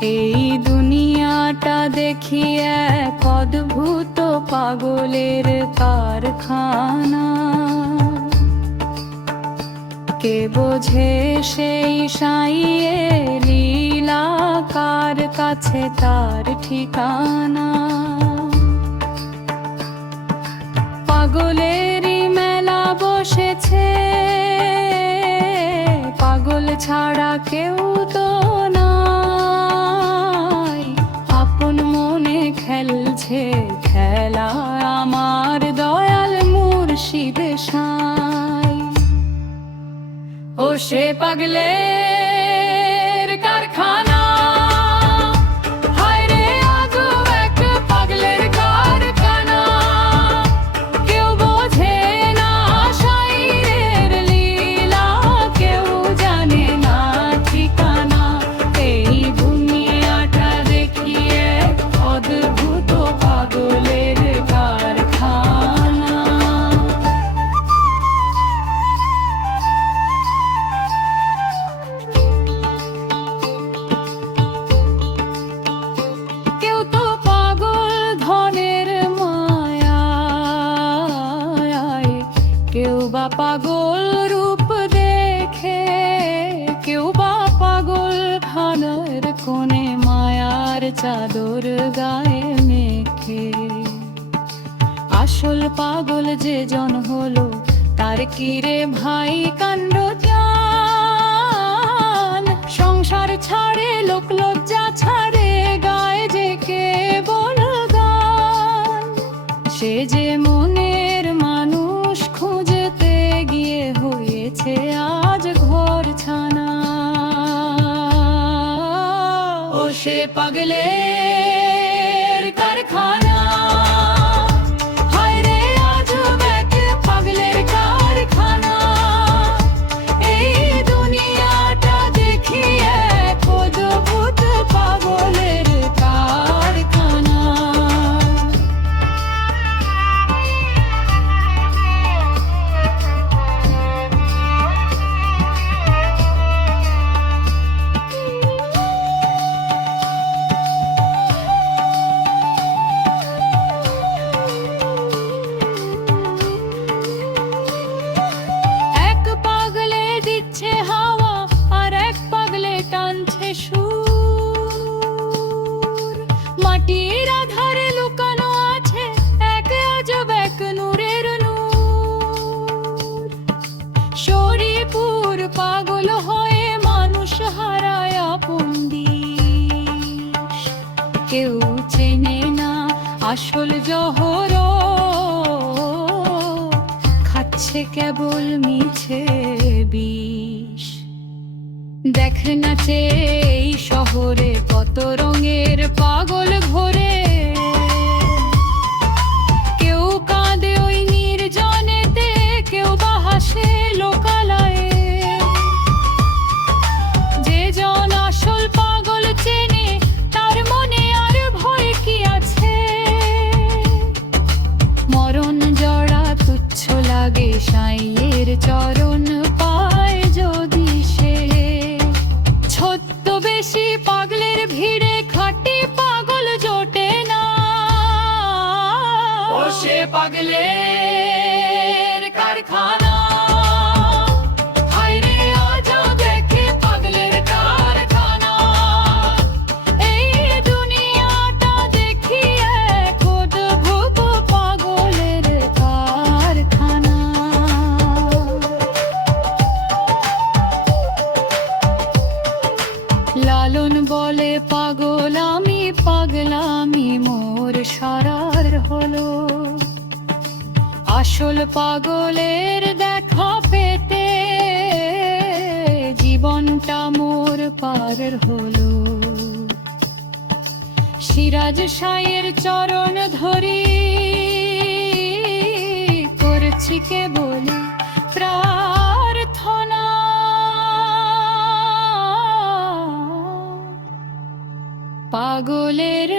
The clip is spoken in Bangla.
এই দুনিয়াটা দেখি এক অদ্ভুত পাগলের কারখানা। কে বোঝে সেই সাইয়ের লীলা, কার কাছে তার ঠিকানা। পাগলেরই মেলা বসেছে, পাগল ছাড়া কেউ তো নাই। আপন মনে খেলছে খেলা আমার দয়াল মুর্শিদ সাই। ও সে পাগলের কারখানা, হায় রে আজব এক পাগলের কারখানা। কেউ বোঝে না শাইরের লীলা, কেউ জানে না ঠিকানা। এই দুনিয়াটা দেখি এক অদ্ভুত পাগলের কারখানা। কেউ তো পাগল ধনের মায়ায়, কেউ বা পাগল রূপ দেখে, কেউ বা পাগল খানার কোণে মায়ার চাদর গায়ে মেখে। আসল পাগল যে জন হলো, তার কি রে ভাই কাণ্ড জান। সংসার ছাড়ে লোক লজ্জা ছাড়ে, গায়ে যে কেবল গান। সে যে মনের মানুষ খুঁজতে গিয়ে হয়েছে আজ ঘর ছানা। ও সে পাগলের কারখানা, হায় রে আজব এক পাগলের কারখানা। এই দুনিয়াটা দেখি এক অদ্ভুত পাগলের কারখানা। এক পাগলে দিচ্ছে হাওয়া, আর এক পাগলে টানছে সুর। মাটির আধারে লুকানো আছে এক আজব এক নূরের নূর। শরীপুর পাগল হয়ে মানুষ হারায় আপন দিশ। কেউ চেনে না আসল জহর, খাচ্ছে কেবল মিছে বিষ। দেখ নাচে এই শহরে কত রঙের পাগল ঘোরে। কেউ কাঁদে ওই নির্জনেতে, কেউ বা হাসে লোকালয়ে। যে জন আসল পাগল চেনে, তার মনে আর ভয় কি আছে। মরণ জড়া তুচ্ছ লাগে সাইয়ের চরণ পায় যদি সে। ছদ্মবেশী পাগলের ভিড়ে খাঁটি পাগল জোটে না। ও সে পাগলের কারখানা, হায় রে আজব এক পাগলের কারখানা। এই দুনিয়াটা দেখি এক অদ্ভুত পাগলের কারখানা। লালন বলে পাগল আমি, পাগলামি মোর সারার হলো। আসল পাগলের দেখা পেতে জীবনটা মোর পার হলো। সিরাজ সাইয়ের চরণ ধরি করছি কেবল প্রার্থনা। পাগলের